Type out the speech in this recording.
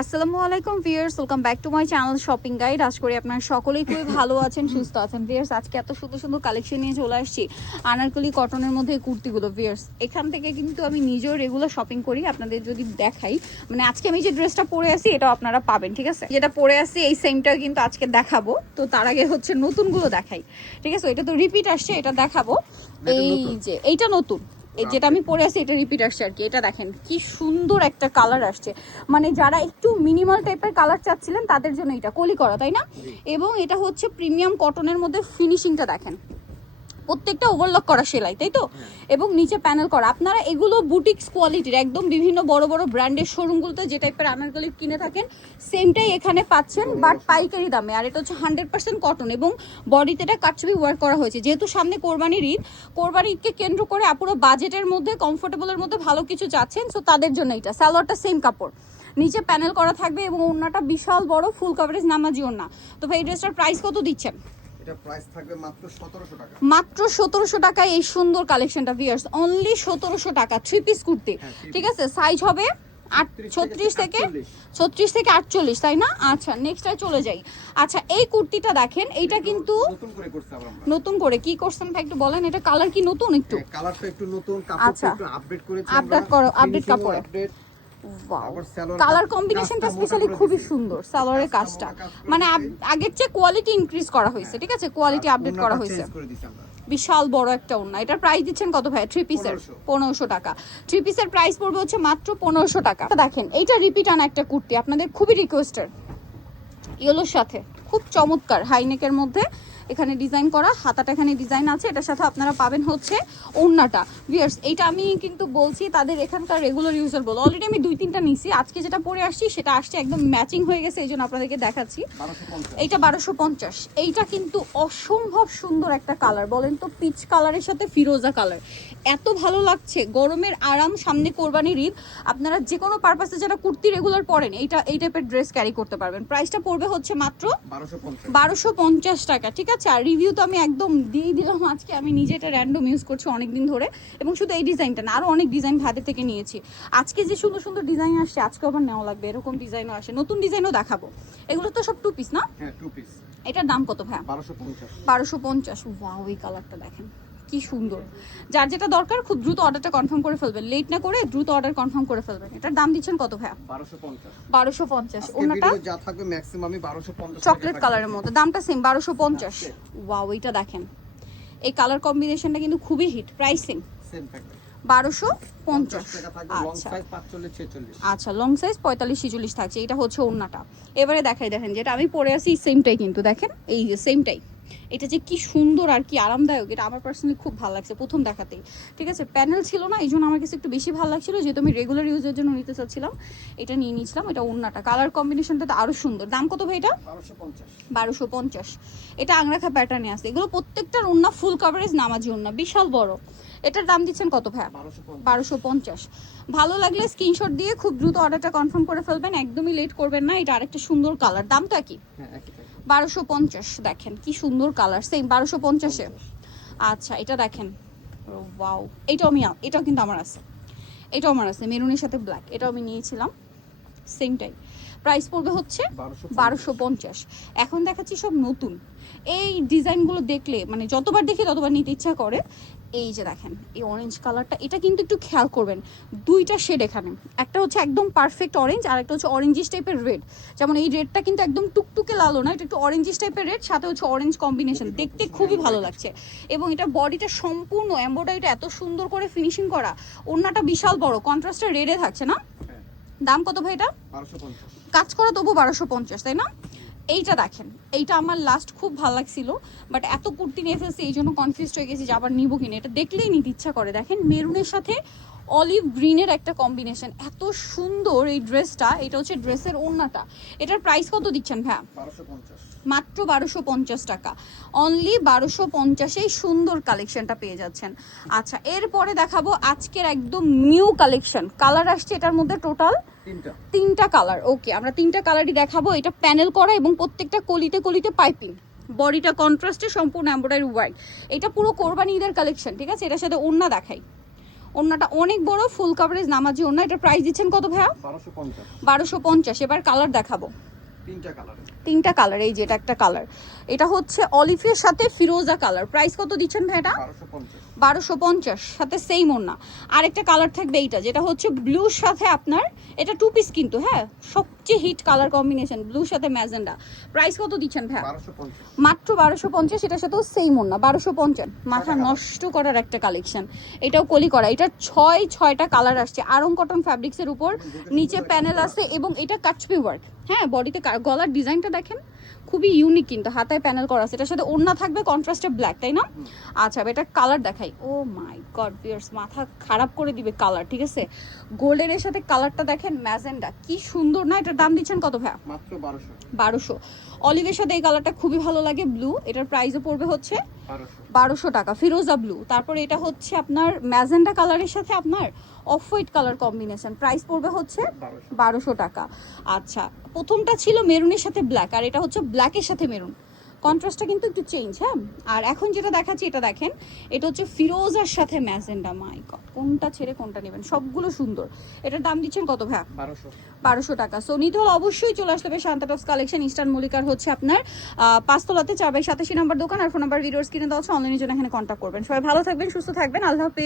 আসসালামু আলাইকুম viewers, welcome back to my channel shopping guide. আশা করি আপনারা সকলেই খুবই ভালো আছেন, সুস্থ আছেন। ভিউয়ার্স, আজকে এত সুন্দর সুন্দর কালেকশন নিয়ে চলে আসছি আনারকলি কটনের মধ্যে এই কুর্তিগুলো। ভিউয়ার্স, এখান থেকে কিন্তু আমি নিজেও রেগুলার শপিং করি। আপনাদের যদি দেখাই, মানে আজকে আমি যে ড্রেসটা পরে আছি এটাও আপনারা পাবেন, ঠিক আছে? যেটা পরে আছি এই সেমটা কিন্তু আজকে দেখাবো। তো তার আগে হচ্ছে নতুনগুলো দেখাই, ঠিক আছে? এটা তো রিপিট আসছে, এটা দেখাবো। এই যে এইটা নতুন, এই যেটা আমি পরে আছি এটা রিপিট আসছে আর কি। এটা দেখেন কি সুন্দর একটা কালার আসছে, মানে যারা একটু মিনিমাল টাইপের কালার চাচ্ছিলেন তাদের জন্য এটা কলি করা, তাই না? এবং এটা হচ্ছে প্রিমিয়াম কটনের মধ্যে, ফিনিশিংটা দেখেন, প্রত্যেকটা ওভারলক করা সেলাই, তাই তো? এবং নিচে প্যানেল করা। আপনারা এগুলো বুটিক্স কোয়ালিটির, একদম বিভিন্ন বড় বড় ব্র্যান্ডের শোরুমগুলোতে যে টাইপের আনারকলি কিনে থাকেন সেমটাই এখানে পাচ্ছেন, বাট পাইকারি দামে। আর এটা হচ্ছে 100% কটন এবং বডিতে এটা কাটছবি ওয়ার্ক করা হয়েছে। যেহেতু সামনে কোরবানির ঈদ, কোরবানি ঈদকে কেন্দ্র করে পুরো বাজেটের মধ্যে, কমফোর্টেবলের মধ্যে ভালো কিছু চাচ্ছেন, সো তাদের জন্য এটা। সালোয়ারটা সেম কাপড়, নিচে প্যানেল করা থাকবে এবং ওড়নাটা বিশাল বড় ফুল কভারেজ নামাজি ওড়না। তো ভাই এই ড্রেসটার প্রাইস কত দিচ্ছেন? এটা প্রাইস থাকবে মাত্র 1700 টাকা। মাত্র 1700 টাকায় এই সুন্দর কালেকশনটা। ভিউয়ার্স, অনলি 1700 টাকা। 3 পিস কুর্তি, ঠিক আছে? সাইজ হবে 36 থেকে 48, তাই না? আচ্ছা, নেক্সটটায় চলে যাই। আচ্ছা, এই কুর্তিটা দেখেন, এইটা কিন্তু নতুন করে করছে আবার আমরা। নতুন করে কি করছেন ভাই একটু বলেন? এটা কালার কি নতুন? একটু কালারটা একটু নতুন, কাপড়টা আচ্ছা, একটু আপডেট করেছি আমরা। আপডেট করো, আপডেট কাপড়ে। কালার কম্বিনেশনটা স্পেশালি খুবই সুন্দর। সালোয়ারের কাজটা মানে আগের চেয়ে কোয়ালিটি ইনক্রিজ করা হয়েছে, ঠিক আছে? কোয়ালিটি আপডেট করা হয়েছে। বিশাল বড় একটা ওড়না। এটার প্রাইস দিচ্ছেন কত ভাই? 3 পিসের 1500 টাকা। 3 পিসের প্রাইস পড়বে হচ্ছে মাত্র 1500 টাকা। দেখেন, এইটা রিপিট আনা একটা কুর্তি, আপনাদের খুবই রিকোয়েস্টের, ইয়েলোর সাথে খুব চমৎকার হাইনেকের মধ্যে এখানে ডিজাইন করা, হাতাটা এখানে ডিজাইন আছে। এটার সাথে আপনারা পাবেন হচ্ছে ওড়নাটা। ভিউয়ার্স, এইটা আমি কিন্তু বলছি তাদের এখানকার রেগুলার ইউজার বলে। অলরেডি আমি 2-3টা নিছি, আজকে যেটা পরে আসছি সেটা আসছে একদম ম্যাচিং হয়ে গেছে, এই জন্য আপনাদেরকে দেখাচ্ছি। এইটা 1250। এইটা কিন্তু অসম্ভব সুন্দর একটা কালার, বলেন তো? পিচ কালারের সাথে ফিরোজা কালার, এত ভালো লাগছে। গরমের আরাম, সামনে কোরবানির ঈদ, আপনারা যে কোনো পারপাসে যারা কুর্তি রেগুলার পরেন এইটা এই টাইপের ড্রেস ক্যারি করতে পারবেন। প্রাইসটা পড়বে হচ্ছে মাত্র 1250 টাকা, ঠিক আছে? আর রিভিউ তো আমি একদম দিয়ে দিলাম আজকে। আমি নিজে এটা র্যান্ডম ইউজ করছি অনেকদিন ধরে, এবং শুধু এই ডিজাইনটা না, আরও অনেক ডিজাইন হাতের থেকে নিয়েছি। আজকে যে সুন্দর সুন্দর ডিজাইন আসছে, আজকে আবার নেওয়া লাগবে। এরকম ডিজাইনও আসে, নতুন ডিজাইনও দেখাবো। এগুলো তো সব 2 পিস না? হ্যাঁ, 2 পিস। এটার দাম কত ভাই? 1250। ওয়াও, এই কালারটা দেখেন কি সুন্দর। যার যেটা দরকার খুব দ্রুত অর্ডারটা কনফার্ম করে ফেলবেন, লেট না করে দ্রুত অর্ডার কনফার্ম করে ফেলবেন। এটার দাম দিচ্ছেন কত ভাইয়া? 1250। ওনাটা যা থাকবে ম্যাক্সিমামই 1250 চকলেট কালারের মধ্যে, দামটা সেম 1250। ওয়াও, এটা দেখেন, এই কালার কম্বিনেশনটা কিন্তু খুবই হিট। প্রাইসিং সেম থাকবে 1250। আচ্ছা, সাইজ 45 46। আচ্ছা, লং সাইজ 45-46 থাকছে। এটা হচ্ছে ওড়নাটা। এবারে দেখাই, দেখেন যেটা আমি পরে আছি সেমটাই কিন্তু, দেখেন এই যে সেমটাই। এটা যে কি সুন্দর আর কি আরামদায়ক, এটা আমার পার্সোনালি খুব ভালো লাগছে প্রথম দেখাতেই, ঠিক আছে? প্যানেল ছিল না, এই জন্য আমার কাছে একটু বেশি ভালো লাগছিল, যেহেতু আমি রেগুলার ইউজের জন্য নিতে চাচ্ছিলাম। এটা নিয়ে নিয়েছিলাম। এটা ওড়নাটা, কালার কম্বিনেশনটা তো আরো সুন্দর। দাম কত ভাই এটা? 1250। এটা আংরাখা প্যাটার্নে আছে। এগুলো প্রত্যেকটার ওড়না ফুল কভারেজ নামাজি ওড়না, বিশাল বড়। এটার দাম দিচ্ছেন কত ভাইয়া? 1250। ভালো লাগলে স্ক্রিনশট দিয়ে খুব দ্রুত অর্ডারটা কনফার্ম করে ফেলবেন, একদমই লেট করবেন না। এটা আরেকটা সুন্দর কালার, দামটা কি? 1250। দেখেন কি সুন্দর কালার, সেম 1250-এ। আচ্ছা, এটা দেখেন, ওয়াও, এটাও কিন্তু আমার আছে। এটাও আমার আছে মেরুনের সাথে ব্ল্যাক, এটাও আমি নিয়েছিলাম সেমটাই। প্রাইস পড়বে হচ্ছে 1250। এখন দেখাচ্ছি সব নতুন। এই ডিজাইনগুলো দেখলে মানে যতবার দেখি ততবার নিতে ইচ্ছা করে। এই যে দেখেন, এই অরেঞ্জ কালারটা, এটা কিন্তু একটু খেয়াল করবেন, দুইটা শেড এখানে। একটা হচ্ছে একদম পারফেক্ট অরেঞ্জ, আর একটা হচ্ছে অরেঞ্জিস টাইপের রেড। যেমন এই রেডটা কিন্তু একদম টুকটুকে লালো না, এটা একটু অরেঞ্জিস টাইপের রেড, সাথে হচ্ছে অরেঞ্জ কম্বিনেশন, দেখতে খুবই ভালো লাগছে। এবং এটা বডিটা সম্পূর্ণ এমব্রয়ডারিটা এত সুন্দর করে ফিনিশিং করা। ওড়নাটা বিশাল বড়, কন্ট্রাস্টে রেডে থাকছে না? দাম কত ভাই এটা? 1250। কাজ করা তবু 1250, তাই না? এইটা দেখেন, এইটা আমার লাস্ট খুব ভালো লাগছিল, বাট এত কুর্তি নিয়ে ফেলছি এই জন্য কনফিউজড হয়ে গেছি যে আবার নিবো কিনা। এটা দেখলেই নিতে ইচ্ছা করে। দেখেন, মেরুনের সাথে অলিভ গ্রিনের একটা কম্বিনেশন, এত সুন্দর এই ড্রেসটা। এটা হচ্ছে ড্রেসের ওড়নাটা। এটার প্রাইস কত দিচ্ছেন ভাইয়া? 1250। মাত্র 1250 টাকা। অনলি 1250-এই সুন্দর কালেকশনটা পেয়ে যাচ্ছেন। আচ্ছা, এরপরে দেখাবো আজকের একদম নিউ কালেকশন। কালার আসছে এটার মধ্যে টোটাল তিনটা কালার। ওকে, আমরা তিনটা কালারই দেখাবো। এটা প্যানেল করা এবং প্রত্যেকটা কলিতে কলিতে পাইপিং, বডিটা কন্ট্রাস্টে সম্পূর্ণ এমব্রয়ডারি ওয়ার্ক। এটা পুরো কোরবানি ঈদের কালেকশন, ঠিক আছে? এটার সাথে ওড়না দেখাই, ওড়নাটা অনেক বড়, ফুল কভারেজ নামাজি ওড়না। এটা প্রাইস দিচ্ছেন কত ভাইয়া? 1250। 1250। এবার কালার দেখাবো, তিনটা কালার। তিনটা কালার। এই যে এটা একটা কালার, এটা হচ্ছে অলিভের সাথে ফিরোজা কালার। প্রাইস কত দিচ্ছেন ভাই এটা? 1250। 1250, সাথে সেম ওড়না। আরেকটা কালার থাকবে এইটা, যেটা হচ্ছে ব্লুর সাথে আপনার, এটা 2 পিস কিন্তু, হ্যাঁ সবচেয়ে হিট কালার কম্বিনেশন, ব্লুর সাথে ম্যাজেন্ডা। প্রাইস কত দিচ্ছেন ভাই? 1250। মাত্র 1250। এটার সাথেও সেম ওড়না, 1250। মাথা নষ্ট করার একটা কালেকশন, এটাও কলি করা। এটা 6টা কালার আসছে, আরং কটন ফ্যাব্রিক্সের উপর, নিচে প্যানেল আছে এবং এটা কাচপি ওয়ার্ক। হ্যাঁ, বডিতে গলার ডিজাইনটা দেখেন খুবই ইউনিক, কিন্তু হাতায় প্যানেল করা আছে। এটার সাথে ওড়না থাকবে কন্ট্রাস্টে ব্ল্যাক, তাই না? আচ্ছা, এটা কালার দেখাই। ও মাই গড ভিউয়ার্স, মাথা খারাপ করে দিবে কালার, ঠিক আছে? গোল্ডেনের সাথে কালারটা দেখেন, ম্যাজেন্ডা, কি সুন্দর না? এটার দাম দিচ্ছেন কত ভাইয়া? মাত্র 1200। 1200। অলিভের সাথে এই কালারটা খুবই ভালো লাগে, ব্লু। এটার প্রাইসও পড়বে হচ্ছে 1200 টাকা, ফিরোজা ব্লু। তারপর এটা হচ্ছে আপনার ম্যাজেন্ডা কালারের সাথে আপনার off white colour combination, price পড়বে হচ্ছে 1200 টাকা। আচ্ছা, প্রথমটা ছিল মেরুনের সাথে ব্ল্যাক, আর এটা হচ্ছে ব্ল্যাকের সাথে মেরুন, কন্ট্রাস্টটা কিন্তু একটু চেঞ্জ। হ্যাঁ, আর এখন যেটা দেখাচ্ছি এটা দেখেন, এটা হচ্ছে ফিরোজার সাথে ম্যাজেন্ডা। মাই গড, কোনটা ছেড়ে কোনটা নেবেন, সবগুলো সুন্দর। এটার দাম দিচ্ছেন কত ভাইয়া? 1200 টাকা। সো নিতে হলে অবশ্যই চলে আসতে হবে শান্তা টপস কালেকশন, ইস্টার্ন মল্লিকার হচ্ছে আপনার 5 তলাতে 4/87 নাম্বার দোকান। আর ফোন নাম্বার ভিডিওর স্ক্রিনে দেওয়া আছে, অনলাইনের জন্য এখানে কন্ট্যাক্ট করবেন। সবাই ভালো থাকবেন, সুস্থ থাকবেন, আল্লাহ হাফেজ।